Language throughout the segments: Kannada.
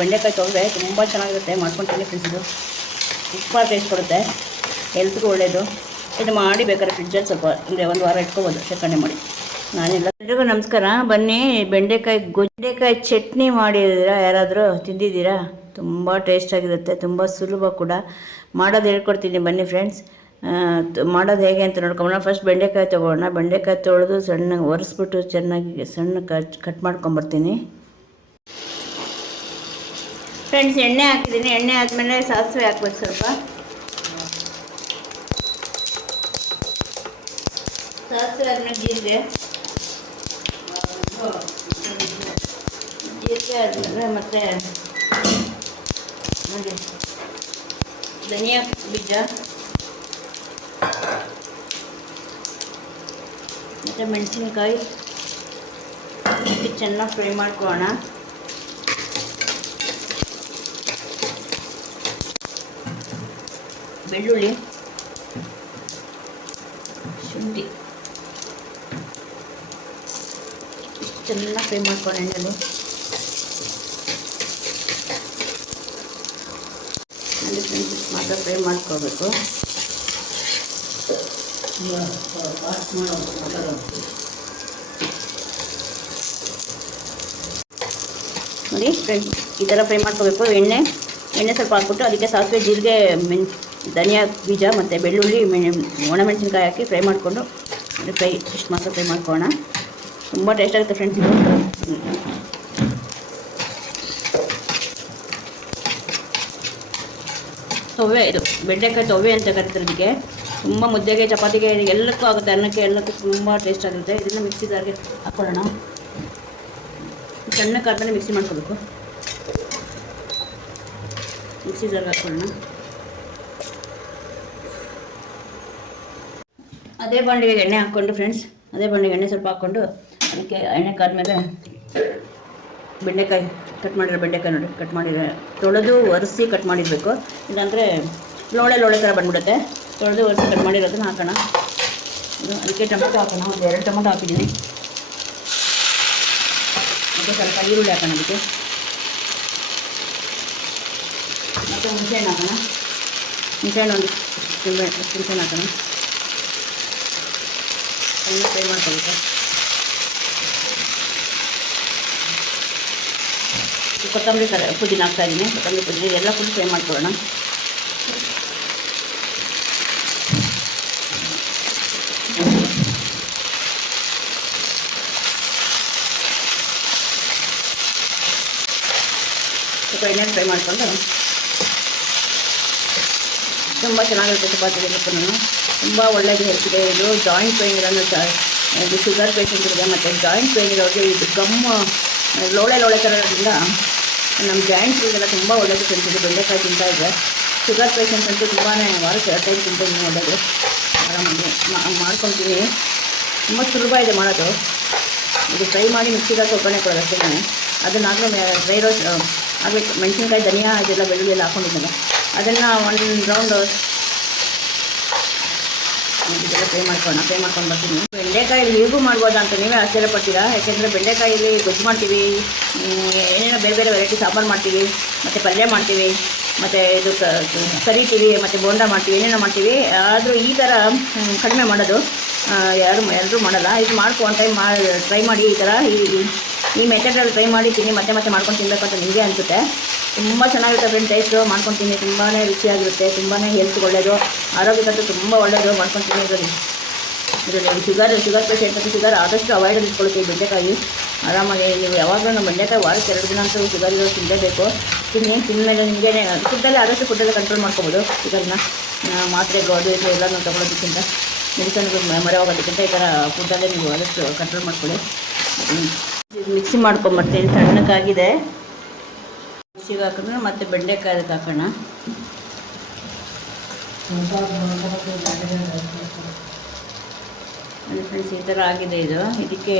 ಬೆಂಡೆಕಾಯಿ ತೊಳೆದ್ರೆ ತುಂಬ ಚೆನ್ನಾಗಿರುತ್ತೆ. ಮಾಡ್ಕೊತೀನಿ ಫ್ರಿಡ್ಜ್. ಇದು ತುಂಬ ಟೇಸ್ಟ್ ಕೊಡುತ್ತೆ, ಹೆಲ್ತ್ಗೂ ಒಳ್ಳೆಯದು. ಇದು ಮಾಡಿ ಬೇಕಾದ್ರೆ ಫ್ರಿಡ್ಜಲ್ಲಿ ಸ್ವಲ್ಪ ಅಂದರೆ 1 ವಾರ ಇಟ್ಕೋಬೋದು ಶೇಖರಣೆ ಮಾಡಿ. ನಾನೆಲ್ಲ ಎಲ್ರಿಗೂ ನಮಸ್ಕಾರ. ಬನ್ನಿ, ಬೆಂಡೆಕಾಯಿ ಚಟ್ನಿ ಮಾಡಿದ್ದೀರಾ? ಯಾರಾದರೂ ತಿಂದಿದ್ದೀರಾ? ತುಂಬ ಟೇಸ್ಟಾಗಿರುತ್ತೆ, ತುಂಬ ಸುಲಭ ಕೂಡ. ಮಾಡೋದು ಹೇಳ್ಕೊಡ್ತೀನಿ ಬನ್ನಿ ಫ್ರೆಂಡ್ಸ್. ಮಾಡೋದು ಹೇಗೆ ಅಂತ ನೋಡ್ಕೊಳ್ಳೋಣ. ಫಸ್ಟ್ ಬೆಂಡೆಕಾಯಿ ತೊಗೊಳ್ಳೋಣ. ಬೆಂಡೆಕಾಯಿ ತೊಳೆದು ಸಣ್ಣಗೆ ಒರೆಸ್ಬಿಟ್ಟು ಚೆನ್ನಾಗಿ ಸಣ್ಣ ಕಟ್ ಮಾಡ್ಕೊಂಬರ್ತೀನಿ ಫ್ರೆಂಡ್ಸ್. ಎಣ್ಣೆ ಹಾಕಿದ್ದೀನಿ. ಎಣ್ಣೆ ಆದಮೇಲೆ ಸಾಸಿವೆ ಹಾಕ್ಬೇಕು ಸ್ವಲ್ಪ. ಸಾಸಿವೆ ಆದಮೇಲೆ ಜೀರಿಗೆ ಆದಮೇಲೆ ಮತ್ತು ನೋಡಿ ಧನಿಯಾ ಬೀಜ ಮತ್ತು ಮೆಣಸಿನ್ಕಾಯಿ ಚೆನ್ನಾಗಿ ಫ್ರೈ ಮಾಡ್ಕೊಳ್ಳೋಣ. ಬೆಳ್ಳುಳ್ಳಿ, ಶುಂಠಿ ಚೆನ್ನಾಗಿ ಫ್ರೈ ಮಾಡ್ಕೊಳ್ಳೋಣ ಎಣ್ಣೆಲಿ. ಮಾತ್ರ ಫ್ರೈ ಮಾಡ್ಕೋಬೇಕು. ನೋಡಿ ಈ ಥರ ಫ್ರೈ ಮಾಡ್ಕೋಬೇಕು. ಎಣ್ಣೆ ಸ್ವಲ್ಪ ಹಾಕ್ಬಿಟ್ಟು ಅದಕ್ಕೆ ಸಾಸಿವೆ, ಜೀರಿಗೆ, ಧನಿಯಾ ಬೀಜ ಮತ್ತು ಬೆಳ್ಳುಳ್ಳಿ, ಒಣಮೆಣಸಿನ್ಕಾಯಿ ಹಾಕಿ ಫ್ರೈ ಮಾಡಿಕೊಂಡು ಇಷ್ಟು ಮಾತ್ರ ಫ್ರೈ ಮಾಡ್ಕೊಳ್ಳೋಣ. ತುಂಬ ಟೇಸ್ಟ್ ಆಗುತ್ತೆ ಫ್ರೆಂಡ್ಸ್ ಇದು. ತೊವ್ವೆ, ಇದು ಬೆಂಡೆಕಾಯಿ ತೊವ್ವೆ ಅಂತ ಕರೀತಾರೆ ಇದಕ್ಕೆ. ತುಂಬ ಮುದ್ದೆಗೆ, ಚಪಾತಿಗೆ, ಎಲ್ಲಕ್ಕೂ ಆಗುತ್ತೆ, ಅನ್ನಕ್ಕೆ ಎಲ್ಲಕ್ಕೂ ತುಂಬ ಟೇಸ್ಟ್ ಆಗುತ್ತೆ. ಇದನ್ನು ಮಿಕ್ಸಿ ಜಾರ್ಗೆ ಹಾಕ್ಕೊಳ್ಳೋಣ. ಸಣ್ಣಕ್ಕೆ ಆದಮೇಲೆ ಮಿಕ್ಸಿ ಮಾಡ್ಕೋಬೇಕು. ಮಿಕ್ಸಿ ಜಾರ್ಗೆ ಹಾಕ್ಕೊಳ್ಳೋಣ. ಅದೇ ಬಾಂಡಿಗೆ ಎಣ್ಣೆ ಹಾಕ್ಕೊಂಡು ಫ್ರೆಂಡ್ಸ್, ಅದೇ ಬಾಂಡಿಗೆ ಎಣ್ಣೆ ಸ್ವಲ್ಪ ಹಾಕ್ಕೊಂಡು ಅದಕ್ಕೆ ಎಣ್ಣೆ ಕಾದ್ಮೇಲೆ ಬೆಂಡೆಕಾಯಿ ಕಟ್ ಮಾಡಿರೋ ಬೆಂಡೆಕಾಯಿ ನೋಡಿ, ಕಟ್ ಮಾಡಿರೋ ತೊಳೆದು ಒರೆಸಿ ಕಟ್ ಮಾಡಿರಬೇಕು. ಇಲ್ಲಾಂದರೆ ಲೋಳೆ ಥರ ಬಂದ್ಬಿಡುತ್ತೆ. ತೊಳೆದು ಒರೆಸಿ ಕಟ್ ಮಾಡಿರೋದನ್ನ ಹಾಕೋಣ. ಅದಕ್ಕೆ ಟೊಮೆಟೊ ಹಾಕೋಣ. ಒಂದು 2 ಟೊಮೆಟೊ ಹಾಕಿದ್ದೀನಿ. ಅದಕ್ಕೆ ಸ್ವಲ್ಪ ಈರುಳ್ಳಿ ಹಾಕೋಣ. ಅದಕ್ಕೆ ಮತ್ತು ಹುಣಸೆಹಣ್ಣು ಹಾಕೋಣ. ಹುಣಸೆಹಣ್ಣು ಒಂದು ಹುಣಸೆಹಣ್ಣು ಹಾಕೋಣ. ಸಣ್ಣ ಫ್ರೈ ಮಾಡ್ಕೊಬೇಕು. ಕೊತ್ತಂಬರಿ ಪುದೀನ ಹಾಕ್ತಾಯಿದ್ದೀನಿ. ಕೊತ್ತಂಬರಿ ಪುದೀನ ಎಲ್ಲ ಫುಲ್ ಫ್ರೈ ಮಾಡ್ಕೊಳ್ಳೋಣ. ಸ್ವಲ್ಪ ಎಣ್ಣೆ ಫ್ರೈ ಮಾಡಿಕೊಂಡು ತುಂಬ ಚೆನ್ನಾಗಿರುತ್ತೆ ಚಪಾತಿಗೆ. ತುಂಬ ಒಳ್ಳೆಯದು, ಹೆಲ್ತಿಗೆ. ಇದು ಜಾಯಿಂಟ್ ಪೇಯ್ನ್ ಇರೋದು, ಇದು ಶುಗರ್ ಪೇಷೆಂಟ್ಗಳಿಗೆ ಮತ್ತು ಜಾಯಿಂಟ್ ಪೇಯ್ನ್ ಇರೋರಿಗೆ ಇದು ಲೋಳೆ ಥರ ಇರೋದ್ರಿಂದ ನಮ್ಮ ಜಾಯಿಂಟ್ಗಳಿಗೆಲ್ಲ ತುಂಬ ಒಳ್ಳೆಯದು ತಿಂತಿದ್ದು. ಬೆಂಡೆಕಾಯಿ ತಿಂತಾ ಇದ್ದರೆ ಶುಗರ್ ಪೇಷೆಂಟ್ ಅಂತೂ ತುಂಬಾ ವಾರಕ್ಕೆ 2 ಟೈಮ್ ತಿಂತೀನಿ. ಒಳ್ಳೆಯದು, ಆರಾಮಾಗಿ ಮಾಡ್ಕೊತೀನಿ. ತುಂಬ ಸುಲಭ ಇದೆ ಮಾಡೋದು. ಇದು ಫ್ರೈ ಮಾಡಿ ಮಿಕ್ಸಿಗೆ ಒಗ್ಗರಣೆ ಕೊಡೋದು ಅಷ್ಟೇ. ಅದನ್ನಾದರೂ ಡ್ರೈ ರೋಸ್ಟ್ ಆಗಬೇಕು. ಮೆಣಸಿನ್ಕಾಯಿ, ಧನಿಯಾ ಇದೆಲ್ಲ ಬೆಳ್ಳುಳ್ಳಿ ಎಲ್ಲ ಹಾಕ್ಕೊಂಡಿದ್ದೇನೆ. ಅದನ್ನು 1 ರೌಂಡು ಇದೆಲ್ಲ ಫ್ರೈ ಮಾಡ್ಕೊಂಡು ಬರ್ತೀನಿ. ಬೆಂಡೆಕಾಯಲ್ಲಿ ಹೀಗೂ ಮಾಡ್ಬೋದಾ ಅಂತ ನೀವೇ ಆಶ್ಚರ್ಯ ಪಡ್ತೀರಾ. ಯಾಕೆಂದರೆ ಬೆಂಡೆಕಾಯಲ್ಲಿ ಗೊಜ್ಜು ಮಾಡ್ತೀವಿ, ಏನೇನೋ ಬೇರೆ ಬೇರೆ ವೆರೈಟಿ ಸಾಂಬಾರು ಮಾಡ್ತೀವಿ, ಮತ್ತು ಪಲ್ಯ ಮಾಡ್ತೀವಿ, ಮತ್ತು ಇದು ಕರಿತೀವಿ, ಮತ್ತು ಬೋಂಡ ಮಾಡ್ತೀವಿ, ಏನೇನೋ ಮಾಡ್ತೀವಿ. ಆದರೂ ಈ ಥರ ಕಡಿಮೆ ಮಾಡೋದು ಎಲ್ಲರೂ ಮಾಡಲ್ಲ. ಇದು ಒನ್ ಟೈಮ್ ಟ್ರೈ ಮಾಡಿ. ಈ ಥರ ಈ ಮೆಥಡಲ್ಲಿ ಟ್ರೈ ಮಾಡಿ ತಿನ್ನಿ. ಮತ್ತೆ ಮಾಡ್ಕೊಂಡು ತಿನ್ನಬೇಕು ಅಂತ ನಿಮಗೆ ಅನಿಸುತ್ತೆ. ತುಂಬ ಚೆನ್ನಾಗಿರುತ್ತೆ ಫ್ರೆಂಡ್. ಟೇಸ್ಟು ಮಾಡ್ಕೊಂಡು ತಿನ್ನಿ. ತುಂಬಾ ರುಚಿಯಾಗಿರುತ್ತೆ, ತುಂಬಾ ಹೆಲ್ತ್ಗೆ ಒಳ್ಳೆಯದು, ಆರೋಗ್ಯಕ್ಕಂತೂ ತುಂಬ ಒಳ್ಳೆಯದು. ಮಾಡ್ಕೊಂಡು ತಿನ್ನೋದ್ರಲ್ಲಿ ಶುಗರ್ ಪೇಷೆಂಟ್ ಮತ್ತು ಶುಗರ್ ಆದಷ್ಟು ಅವಾಯ್ಡಲ್ಲಿ ಇಟ್ಕೊಳ್ತೀವಿ. ಬೆಂಡೆಕಾಯಿ ಆರಾಮಾಗಿ ನೀವು ಯಾವಾಗಲೂ ನಮ್ಮ ಬೆಂಡೆಕಾಯಿ ವಾರಕ್ಕೆ 2 ದಿನ ಅಂತೂ ಶುಗರ್ ಇರೋ ತಿನ್ನಲೇಬೇಕು. ತಿಂದಮೇಲೆ ನಿಮಗೆ ಫುಡ್ಡಲ್ಲಿ ಆದಷ್ಟು ಫುಡ್ಡಲ್ಲಿ ಕಂಟ್ರೋಲ್ ಮಾಡ್ಕೊಬೋದು. ಶುಗರ್ನ ಮಾತ್ರೆಗಳು ಅದು ಇದು ಎಲ್ಲನೂ ತೊಗೊಳೋದಕ್ಕಿಂತ, ಮೆಡಿಸನ್ಗಳು ಮೊರೆ ಹೋಗೋದಕ್ಕಿಂತ ಈ ಥರ ಫುಡ್ಡಲ್ಲೇ ನೀವು ಆದಷ್ಟು ಕಂಟ್ರೋಲ್ ಮಾಡ್ಕೊಳ್ಳಿ. ಮಿಕ್ಸಿ ಮಾಡ್ಕೊಂಬರ್ತೀನಿ. ತಣ್ಣಕ್ಕಾಗಿದೆ. ಮಿಕ್ಸಿಗೆ ಹಾಕಿದ್ರೆ ಮತ್ತು ಬೆಂಡೆಕಾಯಿ ಅದಕ್ಕೆ ಹಾಕೋಣ. ಫ್ರೆಂಡ್ಸ್ ಈ ಥರ ಆಗಿದೆ ಇದು. ಇದಕ್ಕೆ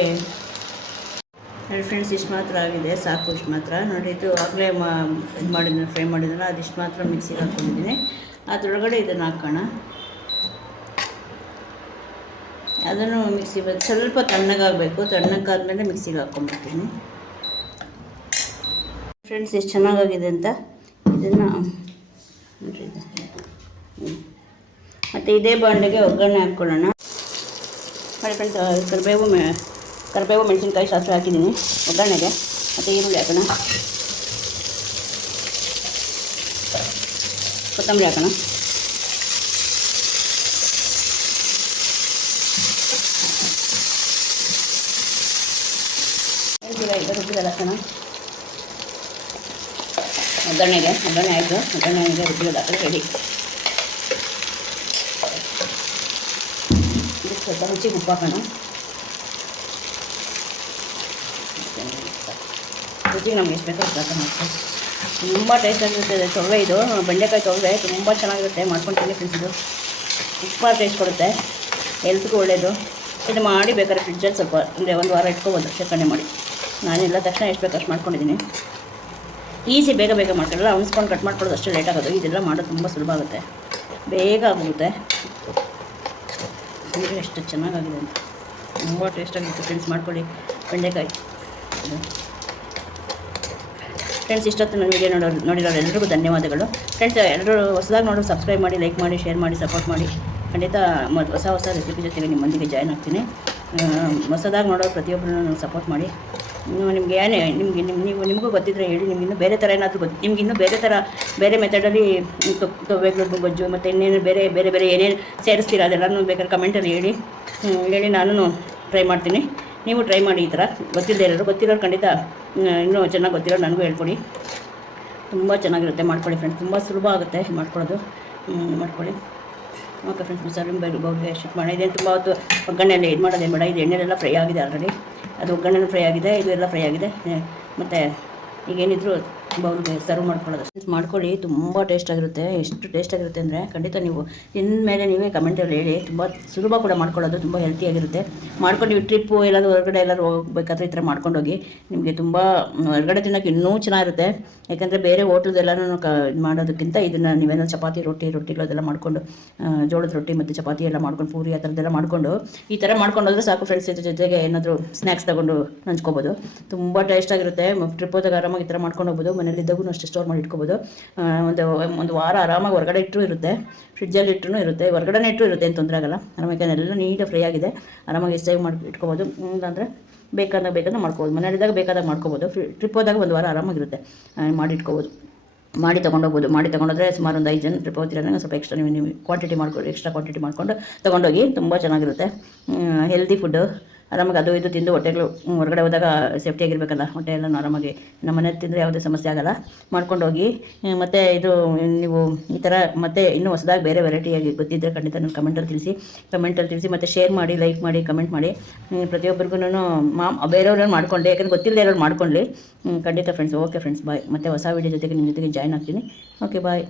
ಫ್ರೆಂಡ್ಸ್ ಇಷ್ಟು ಮಾತ್ರ ಆಗಿದೆ, ಸಾಕು. ಇಷ್ಟು ಮಾತ್ರ ನೋಡಿ. ಇದು ಆಗಲೇ ಇದು ಮಾಡಿದ್ದೀನಿ, ಫ್ರೈ ಮಾಡಿದ್ರೆ ಅದಿಷ್ಟು ಮಾತ್ರ ಮಿಕ್ಸಿಗೆ ಹಾಕ್ಕೊಂಡಿದ್ದೀನಿ. ಅದರೊಳಗಡೆ ಇದನ್ನು ಹಾಕೋಣ. ಅದನ್ನು ಮಿಕ್ಸಿ ಸ್ವಲ್ಪ ತಣ್ಣಗಾಗಬೇಕು. ತಣ್ಣಗಾದ್ಮೇಲೆ ಮಿಕ್ಸಿಗೆ ಹಾಕ್ಕೊಂಡ್ಬಿಡ್ತೀನಿ. ಫ್ರೆಂಡ್ಸ್ ಎಷ್ಟು ಚೆನ್ನಾಗಾಗಿದೆ ಅಂತ ಇದನ್ನು ನೋಡಿರಿ. ಮತ್ತು ಇದೇ ಬಾಂಡೆಗೆ ಒಗ್ಗರಣೆ ಹಾಕ್ಕೊಳ್ಳೋಣ. ನೋಡಿ ಫ್ರೆಂಡ್ಸ್, ಕರಿಬೇವು ಮೆಣಸಿನ್ಕಾಯಿ ಸಾಸಿವೆ ಹಾಕಿದ್ದೀನಿ ಒಗ್ಗರಣೆಗೆ. ಮತ್ತು ಈರುಳ್ಳಿ ಹಾಕೋಣ, ಕೊತ್ತಂಬರಿ ಹಾಕೋಣ, ರುಬ್ಬಿದಲ್ಲಿ ಹಾಕೋಣ. ಒಗ್ಗರಣೆ ಆಯಿತು. ಒಗ್ಗರಣೆಗೆ ರುಬ್ಬಿದಲ್ಲಿ ಹಾಕಿದ್ರೆ ರೆಡಿ. ಸ್ವಲ್ಪ ರುಚಿಗೆ ಉಪ್ಪು ಹಾಕೋಣ. ರುಚಿಗೆ ನಮ್ಗೆ ಎಷ್ಟು ಬೇಕೋ ಅಷ್ಟು ಹಾಕೋಣ. ತುಂಬ ಟೇಸ್ಟಾಗಿರುತ್ತೆ ತೊಗವೆ. ಇದು ಬೆಂಡೆಕಾಯಿ ತೊಗವೆ ತುಂಬ ಚೆನ್ನಾಗಿರುತ್ತೆ. ಮಾಡ್ಕೊಳ್ತೀನಿ ಫ್ರೆಂಡ್ಸ್. ಇದು ತುಂಬ ಟೇಸ್ಟ್ ಕೊಡುತ್ತೆ, ಹೆಲ್ತ್ಗೂ ಒಳ್ಳೆಯದು. ಇದು ಮಾಡಿ ಬೇಕಾದ್ರೆ ಫ್ರಿಡ್ಜಲ್ಲಿ ಸ್ವಲ್ಪ ಅಂದರೆ ಒಂದು ವಾರ ಇಟ್ಕೊಬೋದು ಶೇಖರಣೆ ಮಾಡಿ. ನಾನೆಲ್ಲ ತಕ್ಷಣ ಎಷ್ಟು ಬೇಕು ಅಷ್ಟು ಮಾಡ್ಕೊಂಡಿದ್ದೀನಿ. ಈಸಿ, ಬೇಗ ಮಾಡ್ಕೊಳ್ಳಲ್ಲ. ಅನ್ಸ್ಕೊಂಡು ಕಟ್ ಮಾಡ್ಕೊಳ್ಳೋದು ಅಷ್ಟೇ ಲೇಟ್ ಆಗೋದು. ಇದೆಲ್ಲ ಮಾಡೋದು ತುಂಬ ಸುಲಭ ಆಗುತ್ತೆ, ಬೇಗ ಆಗುತ್ತೆ. ಅಂದರೆ ಎಷ್ಟು ಚೆನ್ನಾಗಾಗಿದೆ ಅಂತ, ತುಂಬ ಟೇಸ್ಟಾಗಿರುತ್ತೆ ಫ್ರೆಂಡ್ಸ್. ಮಾಡ್ಕೊಳ್ಳಿ ಬೆಂಡೆಕಾಯಿ. ಫ್ರೆಂಡ್ಸ್, ಇಷ್ಟೊತ್ತು ನನ್ನ ವೀಡಿಯೋ ನೋಡಿರೋರು ಎಲ್ರಿಗೂ ಧನ್ಯವಾದಗಳು. ಫ್ರೆಂಡ್ಸ್, ಎಲ್ಲರೂ ಹೊಸದಾಗಿ ನೋಡೋರು ಸಬ್ಸ್ಕ್ರೈಬ್ ಮಾಡಿ, ಲೈಕ್ ಮಾಡಿ, ಶೇರ್ ಮಾಡಿ, ಸಪೋರ್ಟ್ ಮಾಡಿ. ಖಂಡಿತ ಹೊಸ ರೆಸಿಪಿ ಜೊತೆಗೆ ನಿಮ್ಮೊಂದಿಗೆ ಜಾಯ್ನ್ ಆಗ್ತೀನಿ. ಹೊಸದಾಗಿ ನೋಡೋರು ಪ್ರತಿಯೊಬ್ಬರನ್ನು ಸಪೋರ್ಟ್ ಮಾಡಿ. ನಿಮಗೆ ಏನೇ ನಿಮಗೂ ಗೊತ್ತಿದ್ರೆ ಹೇಳಿ. ನಿಮಗಿನ್ನೂ ಬೇರೆ ಥರ ಏನಾದರೂ ನಿಮಗಿನ್ನೂ ಬೇರೆ ಮೆಥಡಲ್ಲಿ ತೊಗವೆಗಳು ಗೊಜ್ಜು ಮತ್ತು ಇನ್ನೇನು ಬೇರೆ ಏನೇನು ಸೇರಿಸ್ತೀರ ಅದೆಲ್ಲನೂ ಬೇಕಾದ್ರೆ ಕಮೆಂಟಲ್ಲಿ ಹೇಳಿ ನಾನು ಟ್ರೈ ಮಾಡ್ತೀನಿ. ನೀವು ಟ್ರೈ ಮಾಡಿ. ಈ ಥರ ಗೊತ್ತಿರೋರು ಖಂಡಿತ ಇನ್ನೂ ಚೆನ್ನಾಗಿ ಗೊತ್ತಿರೋರು ನನಗೂ ಹೇಳ್ಕೊಡಿ. ತುಂಬ ಚೆನ್ನಾಗಿರುತ್ತೆ. ಮಾಡ್ಕೊಳ್ಳಿ ಫ್ರೆಂಡ್ಸ್, ತುಂಬ ಸುಲಭ ಆಗುತ್ತೆ ಮಾಡ್ಕೊಳ್ಳೋದು. ಮಾಡ್ಕೊಳ್ಳಿ. ಓಕೆ ಫ್ರೆಂಡ್ಸ್, ಮಸಾಲೆ ಬಗ್ಗೆ ಶಿಫ್ಟ್ ಮಾಡಿ. ಇದೇನು ತುಂಬ ಹೊತ್ತು ಒಗ್ಗರಣೆಯಲ್ಲಿ ಇದು ಮಾಡೋದೇನು ಬೇಡ. ಇದು ಎಣ್ಣೆಲೆಲ್ಲ ಫ್ರೈ ಆಗಿದೆ ಆಲ್ರೆಡಿ. ಅದು ಒಗ್ಗರಣೆನೂ ಫ್ರೈ ಆಗಿದೆ, ಇದು ಎಲ್ಲ ಫ್ರೈ ಆಗಿದೆ. ಮತ್ತು ಈಗೇನಿದ್ರು ಬೌಲ್ಗೆ ಸರ್ವ್ ಮಾಡ್ಕೊಳ್ಳೋದು. ಮಾಡ್ಕೊಳ್ಳಿ, ತುಂಬ ಟೇಸ್ಟಾಗಿರುತ್ತೆ. ಎಷ್ಟು ಟೇಸ್ಟಾಗಿರುತ್ತೆ ಅಂದರೆ ಖಂಡಿತ ನೀವು ಇನ್ಮೇಲೆ ನೀವೇ ಕಮೆಂಟಲ್ಲಿ ಹೇಳಿ. ತುಂಬ ಸುಲಭ ಕೂಡ ಮಾಡ್ಕೊಳ್ಳೋದು, ತುಂಬ ಹೆಲ್ತಿಯಾಗಿರುತ್ತೆ. ಮಾಡ್ಕೊಂಡು ನೀವು ಟ್ರಿಪ್ಪು ಎಲ್ಲಾದರೂ ಹೊರಗಡೆ ಎಲ್ಲರೂ ಹೋಗ್ಬೇಕಾದ್ರೆ ಈ ಥರ ಮಾಡ್ಕೊಂಡೋಗಿ. ನಿಮಗೆ ತುಂಬ ಹೊರಗಡೆ ತಿನ್ನೋಕ್ಕೆ ಇನ್ನೂ ಚೆನ್ನಾಗಿರುತ್ತೆ. ಯಾಕಂದರೆ ಬೇರೆ ಹೋಟ್ಲದೆಲ್ಲನೂ ಇದು ಮಾಡೋದಕ್ಕಿಂತ ಇದನ್ನು ನೀವೇನೋ ಚಪಾತಿ ರೊಟ್ಟಿಗಳದೆಲ್ಲ ಮಾಡಿಕೊಂಡು, ಜೋಳದ ರೊಟ್ಟಿ ಮತ್ತು ಚಪಾತಿ ಎಲ್ಲ ಮಾಡ್ಕೊಂಡು, ಪೂರಿ ಆ ಥರದ್ದೆಲ್ಲ ಮಾಡಿಕೊಂಡು ಈ ಥರ ಮಾಡ್ಕೊಂಡೋದ್ರೆ ಸಾಕು ಫ್ರೆಂಡ್ಸ್. ಇದ್ರ ಜೊತೆಗೆ ಏನಾದರೂ ಸ್ನ್ಯಾಕ್ಸ್ ತೊಗೊಂಡು ಹಂಚ್ಕೋಬೋದು. ತುಂಬ ಟೇಸ್ಟಾಗಿರುತ್ತೆ. ಟ್ರಿಪ್ ಹೋದಾಗ ಆರಾಮಾಗಿ ಈ ಥರ ಮಾಡ್ಕೊಂಡು ಹೋಗ್ಬೋದು. ಮನೇಲಿದ್ದಾಗೂ ಅಷ್ಟೇ ಸ್ಟೋರ್ ಮಾಡಿ ಇಟ್ಕೋಬೋದು. ಒಂದು ವಾರ ಆರಾಮಾಗಿ ಹೊರಗಡೆ ಇಟ್ಟರೂ ಇರುತ್ತೆ, ಫ್ರಿಡ್ಜಲ್ಲಿ ಇಟ್ಟರೂ ಇರುತ್ತೆ, ಹೊರಗಡೆ ಇಟ್ಟರೂ ಇರುತ್ತೆ, ಏನು ತೊಂದರೆ ಆಗಲ್ಲ. ಆರಾಮಾಗಿ ಎಲ್ಲ ನೀಟಾಗಿ ಫ್ರೈ ಆಗಿದೆ. ಆರಾಮಾಗಿ ಸೇವ್ ಮಾಡಿ ಇಟ್ಕೋಬೋದು. ಇಲ್ಲಾಂದರೆ ಬೇಕಾದಾಗ ಮಾಡ್ಕೋಬೋದು. ಮನೇಲಿದ್ದಾಗ ಬೇಕಾದಾಗ ಮಾಡ್ಕೋಬೋದು. ಟ್ರಿಪ್ ಹೋದಾಗ ಒಂದು ವಾರ ಆರಾಮಾಗಿರುತ್ತೆ, ಮಾಡಿ ಇಟ್ಕೋಬೋದು. ಮಾಡಿ ತೊಗೊಂಡೋಗ್ಬೋದು. ಮಾಡಿ ತೊಗೊಂಡೋದ್ರೆ ಸುಮಾರು ಒಂದು 5 ಜನ ಟ್ರಿಪ್ ಹೋಗ್ತಿರೋಂಗೆ ಸ್ವಲ್ಪ ಎಕ್ಸ್ಟ್ರಾ ನೀವು ಎಕ್ಸ್ಟ್ರಾ ಕ್ವಾಂಟಿಟಿ ಮಾಡ್ಕೊಂಡು ತೊಗೊಂಡೋಗಿ. ತುಂಬ ಚೆನ್ನಾಗಿರುತ್ತೆ. Healthy food. ಆರಾಮಾಗಿ ಅದು ಇದು ತಿಂದು ಹೊಟ್ಟೆಗಳು ಹೊರಗಡೆ ಹೋದಾಗ ಸೇಫ್ಟಿಯಾಗಿರ್ಬೇಕಲ್ಲ. ಹೊಟ್ಟೆ ಎಲ್ಲ ಆರಾಮಾಗಿ ನಮ್ಮ ಮನೇಲಿ ತಿಂದರೆ ಯಾವುದೇ ಸಮಸ್ಯೆ ಆಗೋಲ್ಲ. ಮಾಡ್ಕೊಂಡೋಗಿ. ಮತ್ತು ಇದು ನೀವು ಈ ಥರ ಮತ್ತೆ ಇನ್ನೂ ಹೊಸದಾಗಿ ಬೇರೆ ವೆರೈಟಿಯಾಗಿ ಗೊತ್ತಿದ್ದರೆ ಖಂಡಿತ ನೀವು ಕಮೆಂಟಲ್ಲಿ ತಿಳಿಸಿ. ಮತ್ತು ಶೇರ್ ಮಾಡಿ, ಲೈಕ್ ಮಾಡಿ, ಕಮೆಂಟ್ ಮಾಡಿ. ಪ್ರತಿಯೊಬ್ಬರಿಗೂ ಬೇರೆಯವ್ರನ್ನ ಮಾಡ್ಕೊಂಡೆ, ಯಾಕಂದ್ರೆ ಗೊತ್ತಿಲ್ಲದೆ ಇರೋರು ಮಾಡ್ಕೊಳ್ಳಿ ಖಂಡಿತ ಫ್ರೆಂಡ್ಸ್. ಓಕೆ ಫ್ರೆಂಡ್ಸ್, ಬಾಯ್. ಮತ್ತು ಹೊಸ ವೀಡಿಯೋ ಜೊತೆಗೆ ನಿಮ್ಮ ಜೊತೆಗೆ ಜಾಯ್ನ್ ಆಗ್ತೀನಿ. ಓಕೆ, ಬಾಯ್.